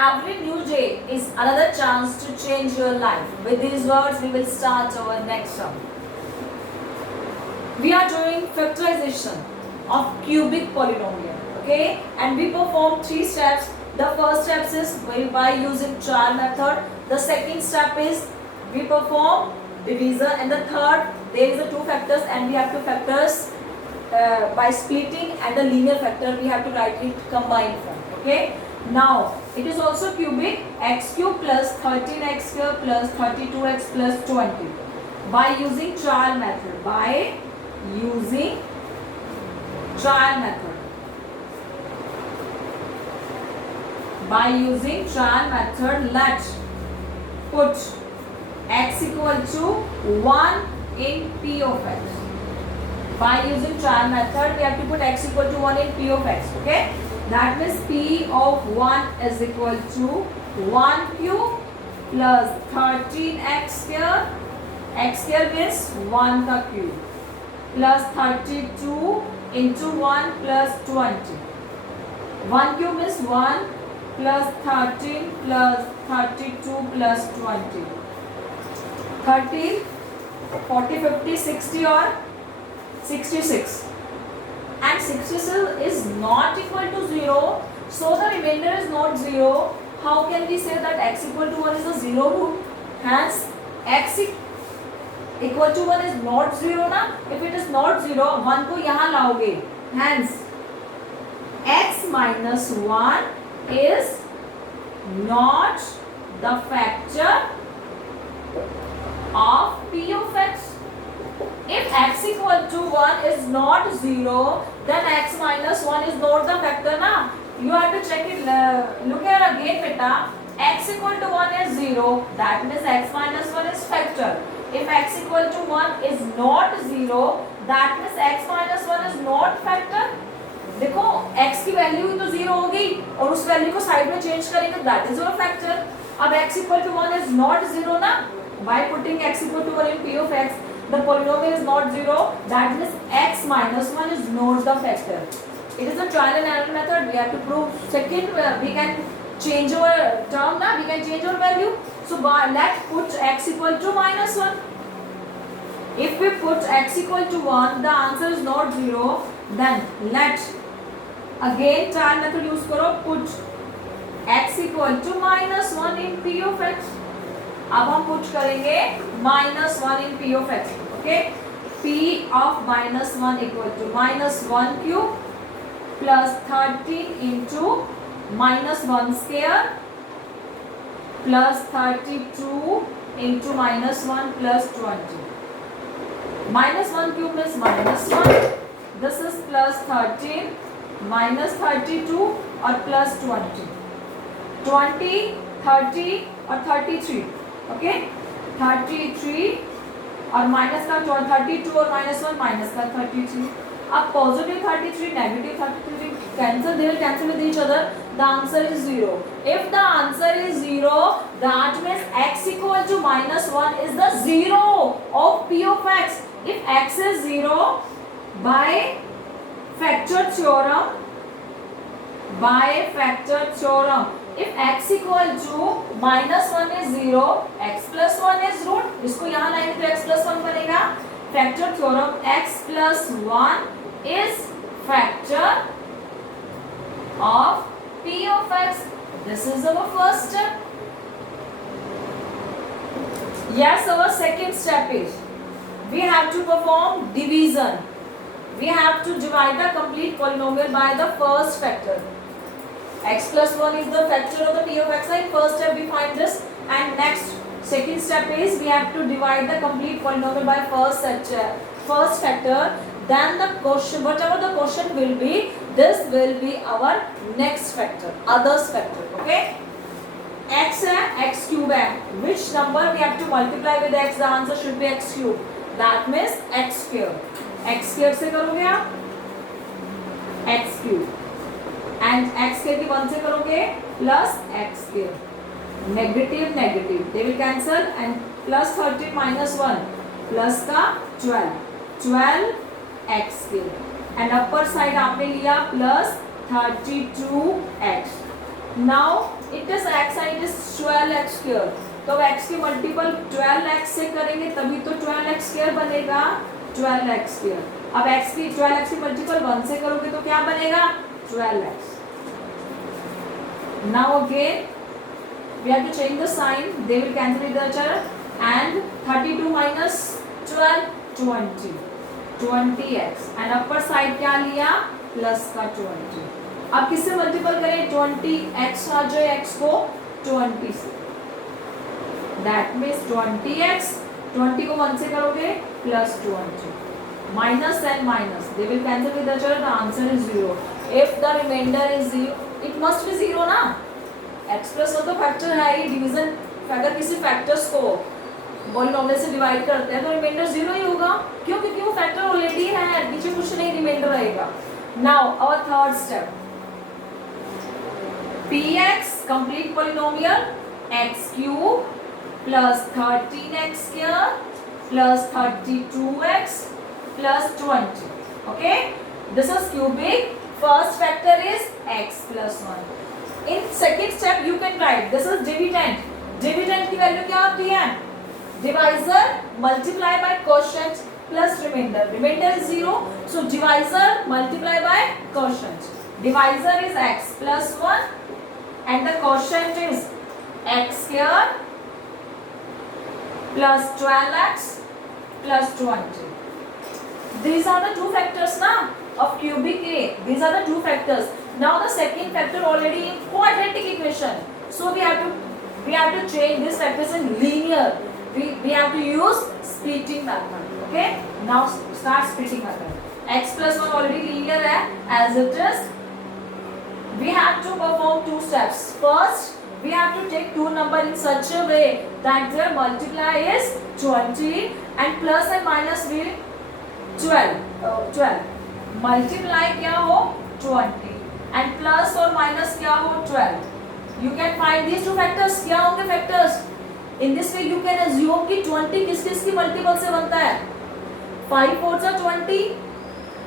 every new day is another chance to change your life. With these words, we will start our next sum. We are doing factorization of cubic polynomial, okay? And we perform 3 steps. The first step is by using trial method. The second step is we perform division, and the third, there is a 2 factors and we have to factors by splitting, and the linear factor we have to write it combined from, okay? Now it is also cubic. X cube plus 13x square plus 32x plus 20 by using trial method. By using trial method. By using trial method, let's put x equal to 1 in P of x. By using trial method, we have to put x equal to 1 in P of x, okay? That means P of 1 is equal to 1 cube plus 13x square. X square means 1 ka cube plus 32 into 1 plus 20. 1 cube means 1 plus 13 plus 32 plus 20. 13, 40, 50, 60 or 66. And 66 is not equal to 0. So the remainder is not 0. How can we say that x equal to 1 is a 0 root? Hence x equal to 1 is not 0 na. If it is not 0, 1 को यहाँ लाओगे. Hence x minus 1 is not the factor of P of x. If x equal to 1 is not 0, then x minus 1 is not the factor na. You have to check it. Look here again, beta. X equal to 1 is 0. That means x minus 1 is factor. If x equal to 1 is not 0, that means x minus 1 is not factor. देखो x की value ही तो 0 होगी और उस value को side में change करेंगे, that is your factor. अब x equal to 1 is not 0 ना. By putting x equal to 1 in P of x, the polynomial is not 0. That means x minus 1 is not the factor. It is a trial and error method. We have to prove. Second, we can change our term now. We can change our value. So let's put x equal to minus 1. If we put x equal to 1, the answer is not 0. Then let again trial method use करो. Put x equal to minus 1 in P of x. अब हम put करेंगे minus 1 in P of x, okay? P of minus 1 equal to minus 1 cube plus 13 into minus 1 square plus 32 into minus 1 plus 20. Minus 1 cube means minus 1. This is plus 13 minus 32 or plus 20. 20, 30 or 33. Okay 33 और minus का 32 और minus 1 minus का 33. अब positive 33 negative 33 cancel, they will cancel with each other. The answer is 0. If the answer is 0, that means x equal to -1 is the 0 of P of x. If x is 0, by factor theorem, if x equal to -1 is 0, x plus 1 is root. इसको यहाँ लाएंगे तो x plus 1 बनेगा. Factor theorem, x plus 1 is factor of P of x. This is our first step. Yes, our second step is we have to perform division. We have to divide the complete polynomial by the first factor. X plus 1 is the factor of the P of x. In first step we find this, and next second step is we have to divide the complete polynomial by first factor. Then the question, whatever the question will be, this will be our next factor, others factor, okay? X है, x cube है. Which number we have to multiply with x? The answer should be x cube. That means x square. X square से करोगे आप x cube. And x square की 1 से करोगे plus x square. Negative negative, they will cancel, and plus 13 minus 1 plus का 12 x square. And upper side आपने लिया plus 32x. Now it is x and it is 12x square. तो अब x की multiple 12x से करेंगे तभी तो 12x स्क्वायर बनेगा, 12x स्क्वायर। अब x की 12x की मल्टीपल 1 से करोगे तो क्या बनेगा, 12x। Now again we have to change the sign, they will cancel each other, and 32 minus 12 20, 20x, and upper side क्या लिया, प्लस का 20। अब किससे मल्टीपल करें, 20x आ जाए x को 20 से, that means 20x, 20 को 1 से करोगे plus 20, minus and minus they will cancel each other, the answer is 0। if the remainder is 0, it must be 0 ना, x प्लस वन तो फैक्टर है ही, डिवीजन अगर किसी फैक्टर्स को पॉलिनोमियल से डिवाइड करते हैं तो रिमाइंडर 0 ही होगा, क्यों, क्योंकि वो फैक्टर ऑलरेडी है, नीचे कुछ नहीं रिमाइंडर रहेगा। Now our third step, px complete polynomial x cube plus 13x square plus 32x plus 20, okay, this is cubic, first factor is x plus 1। In second step you can write this is dividend, dividend की value क्या होती है, divisor multiply by quotient plus remainder, remainder is 0, so divisor multiply by quotient, divisor is x plus 1 and the quotient is x square plus 12x plus 20. These are the two factors na of cubic A, these are the two factors. Now the second factor already in quadratic equation, so we have to change this factors in linear, we have to use splitting method, okay, now start splitting method, x plus 1 already linear hai as it is, we have to perform two steps, first we have to take two number in such a way that their multiply is 20 and plus and minus will 12 multiply क्या हो 20 and plus और minus क्या हो 12, you can find these two factors, क्या होंगे factors, in this way you can assume कि 20 किस किस की मल्टीपल से बनता है, 5 4 जा 20,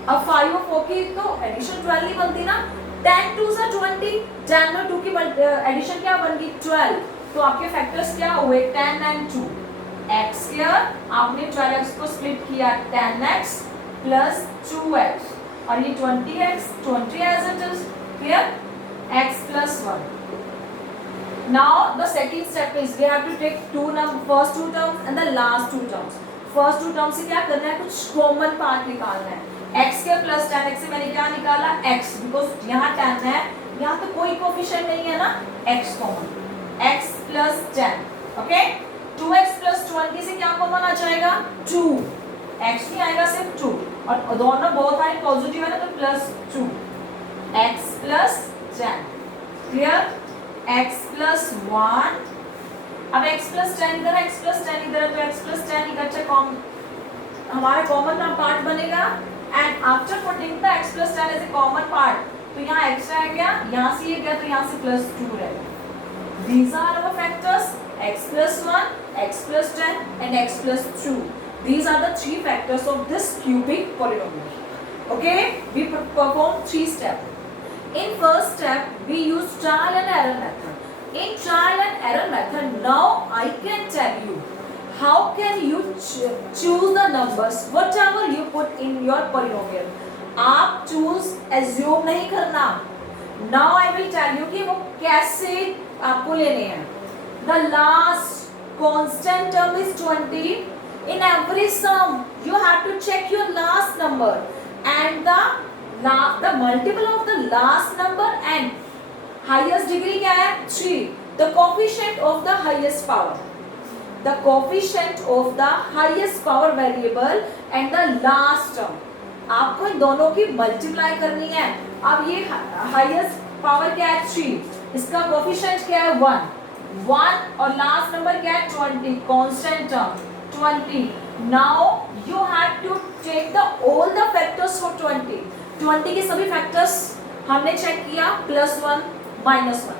अब 5 और 4 की तो एडिशन 12 नहीं बनती ना, 10 2 जा 20, 10 और 2 की एडिशन क्या बन गई 12, तो आपके फैक्टर्स क्या हुए 10 and 2, x स्क्वायर, आपने 12x को स्प्लिट किया 10x प्लस 2x और ये 20x 20 as it is here, x plus 1। now the second step is we have to take first two terms and the last two terms, first two terms से क्या करना है, कुछ common part निकालना है, x के प्लस 10x से मैंने क्या निकाला x, बिकॉज यहाँ 10 है, यहाँ तो कोई कोफिशिएंट नहीं है ना, x common, x plus 10, okay, 2x plus 20 से क्या कॉमन आ जाएगा 2, x नहीं आएगा सिर्फ 2 और दोनों बहुत सारे पॉजिटिव है ना, तो plus 2, x plus 10, clear, x plus 1, अब x प्लस 10 इधर है, x प्लस 10 इधर है, तो x प्लस 10 इकट्ठा हमारा कॉमन पार्ट बनेगा, and after putting the x plus 10 as a common part, तो यहाँ x रह गया, यहाँ से ये गया, तो यहाँ से प्लस 2 रहेगा। These are our factors, x plus 1, x plus 10 and x plus 2. These are the three factors of this cubic polynomial. Okay, we perform three steps. In first step, we use trial and error method. In trial and error method, now I can tell you how can you choose the numbers whatever you put in your polynomial. आप choose assume नहीं करना. Now I will tell you कि वो कैसे आपको लेने हैं. The last constant term is 20. In every sum, you have to check your last number and the multiple of the last number and highest degree क्या है 3. The coefficient of the highest power. The coefficient of the highest power variable and the last term. आपको इन दोनों की multiply करनी है. अब ये highest power क्या है 3, इसका कोफिशिएंट क्या है 1 और लास्ट नंबर क्या है 20, constant term 20. Now you have to take the all the factors for 20 के सभी फैक्टर्स हमने चेक किया +1 -1.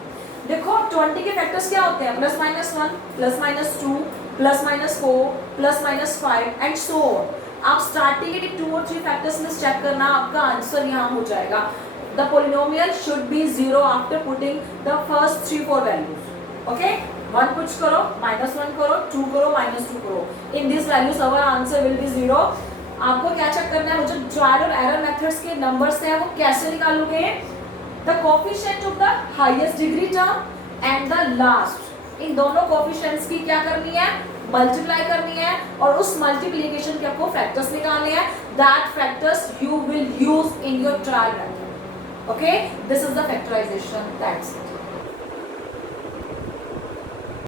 देखो 20 के फैक्टर्स क्या होते हैं +-1 +-2 +-4 +-5 एंड सो आप स्टार्टिंग के 2 और 3 फैक्टर्स में चेक करना, आपका आंसर यहाँ हो जाएगा. the polynomial should be 0 after putting the first 3-4 values. Okay, 1 puts करो, -1 करो, 2 करो, -2 करो. In these values our answer will be 0. आपको क्या चेक करना है, वो जो ट्रायल और एरर मेथड्स के नंबर्स हैं वो कैसे निकालोगे? The coefficient of the highest degree term and the last, इन दोनों कोफिशिएंट्स की क्या करनी है? मल्टीप्लाई करनी है, और उस मल्टीप्लिकेशन के आपको फैक्टर्स निकालने हैं. That factors you will use in your trial method. Okay, this is the factorization. That's it.